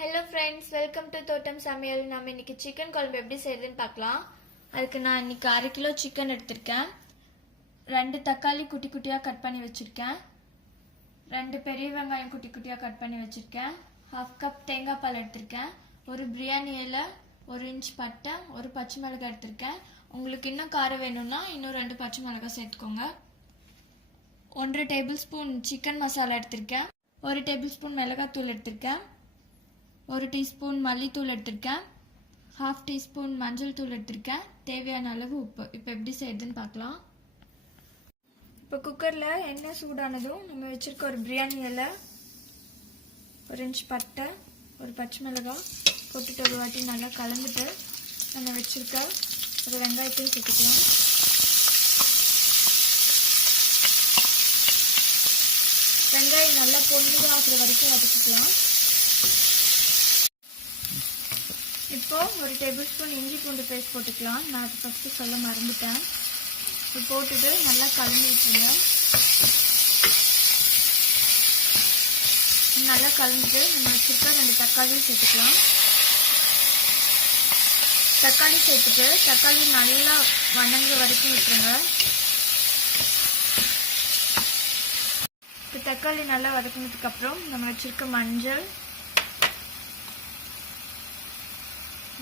Hello friends, welcome to Thottam Samayal. நாம இன்னைக்கு chicken குழம்பு எப்படி செய்யறதுன்னு பார்க்கலாம். அதுக்கு நான் இன்னைக்கு 1/2 கிலோ chicken எடுத்துர்க்கேன். 2 தக்காளி குட்டி குட்டியா கட் பண்ணி வச்சிருக்கேன். 2 பெரிய வெங்காயம் குட்டி குட்டியா கட் பண்ணி வச்சிருக்கேன். 1/2 கப் தேங்காய் பால் எடுத்துர்க்கேன். ஒரு பிரியாணி இலை, 1 இன்ச் பட்டை, ஒரு பச்சை மிளகாய் எடுத்துர்க்கேன். உங்களுக்கு இன்னும் காரம் வேணும்னா இன்னும் 2 பச்சை மிளகாய் சேர்த்துக்கோங்க. 1 டேபிள்ஸ்பூன் சிக்கன் மசாலா எடுத்துர்க்கேன். 1 டேபிள்ஸ்பூன் மிளகாய் தூள் எடுத்துர்க்கேன். 1 டீஸ்பூன் மல்லித்தூள் எடுத்துர்க்கேன். 1/2 டீஸ்பூன் மஞ்சள் தூள் எடுத்துர்க்கேன். தேவையான அளவு உப்பு. இப்போ எப்படி செய்யறதுன்னு பார்க்கலாம். இப்போ குக்கரில் எண்ணெய் சூடானதும் நம்ம வச்சிருக்க ஒரு பிரியாணி இலை, 1 இன்ச் பட்டை, ஒரு பச்சை மிளகாய் போட்டுட்டு ஒரு வாட்டி நல்லா கலந்துட்டு நம்ம வச்சிருக்க ஒரு வெங்காயத்தையும் சேர்த்துக்கலாம். வெங்காயம் நல்லா பொன்னிதாக ஆகிற வரைக்கும் வதக்கிக்கலாம். இப்போ 1 டேபிள்ஸ்பூன் இஞ்சி பூண்டு பேஸ்ட் போட்டுக்கலாம். நான் அது ஃபஸ்ட்டு சொல்ல மறந்துட்டேன். இப்போ போட்டுட்டு நல்லா கலந்து விட்டுருங்க. நல்லா கலந்துட்டு நம்ம வச்சுருக்க 2 தக்காளியும் சேர்த்துக்கலாம். தக்காளி சேர்த்துட்டு தக்காளி நல்லா வணங்குற வரைக்கும் விட்டுருங்க. இப்போ தக்காளி நல்லா வதக்கினதுக்கப்புறம் நம்ம வச்சுருக்க மஞ்சள்,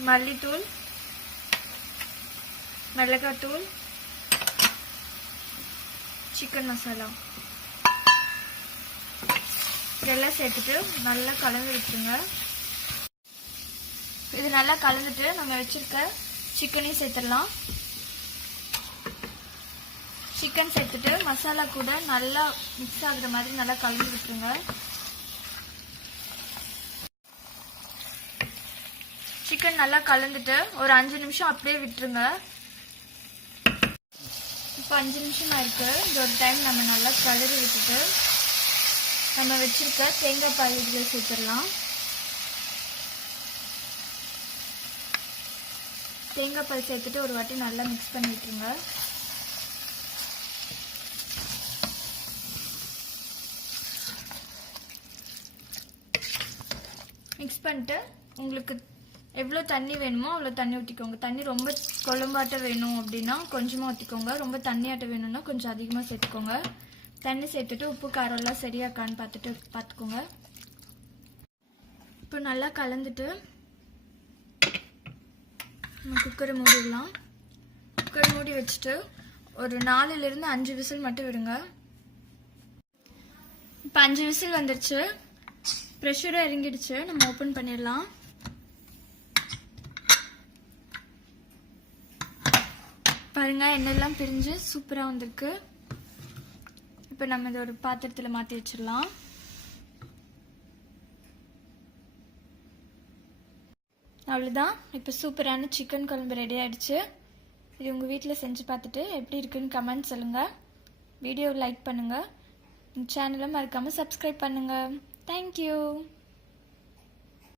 மல்லித்தூள், மிளகாத்தூள், சிக்கன் மசாலா இதெல்லாம் சேர்த்துட்டு நல்லா கலந்து விட்டுருங்க. இது நல்லா கலந்துட்டு நம்ம வச்சிருக்க சிக்கனையும் சேர்த்துடலாம். சிக்கன் சேர்த்துட்டு மசாலா கூட நல்லா மிக்ஸ் ஆகுற மாதிரி நல்லா கலந்து விட்டுருங்க. சிக்கன் நல்லா கலந்துட்டு ஒரு 5 நிமிஷம் அப்படியே விட்டுருங்க. இப்போ 5 நிமிஷம் ஆயிருக்கு. இந்த ஒரு டைம் நம்ம நல்லா கலரி விட்டுட்டு நம்ம வச்சிருக்க தேங்காய் பால் இதில் சேர்த்துடலாம். தேங்காய் பால் சேர்த்துட்டு ஒரு வாட்டி நல்லா மிக்ஸ் பண்ணி விட்டுருங்க. மிக்ஸ் பண்ணிட்டு உங்களுக்கு எவ்வளோ தண்ணி வேணுமோ அவ்வளோ தண்ணி ஊற்றிக்கோங்க. தண்ணி ரொம்ப குழம்பாட்ட வேணும் அப்படின்னா கொஞ்சமாக ஊற்றிக்கோங்க. ரொம்ப தண்ணியாட்ட வேணும்னா கொஞ்சம் அதிகமாக சேர்த்துக்கோங்க. தண்ணி சேர்த்துட்டு உப்பு காரம்லாம் சரியாக்கான்னு பார்த்துக்கோங்க. இப்போ நல்லா கலந்துட்டு நம்ம குக்கரை மூடிடலாம். குக்கரை மூடி வச்சுட்டு ஒரு 4லிருந்து 5 விசில் மட்டும் விடுங்க. இப்போ 5 விசில் வந்துருச்சு. ப்ரெஷரும் இறங்கிடுச்சு. நம்ம ஓப்பன் பண்ணிடலாம். பாருங்க, எண்ணெயெல்லாம் பிரிஞ்சு சூப்பராக வந்திருக்கு. இப்போ நம்ம இதை ஒரு பாத்திரத்தில் மாற்றி வச்சிடலாம். அவ்வளோதான். இப்போ சூப்பரான சிக்கன் குழம்பு ரெடி ஆயிடுச்சு. இது உங்கள் வீட்டில் செஞ்சு பார்த்துட்டு எப்படி இருக்குன்னு கமெண்ட் சொல்லுங்கள். வீடியோவை லைக் பண்ணுங்கள். சேனலை மறக்காமல் சப்ஸ்கிரைப் பண்ணுங்கள். தேங்க்யூ.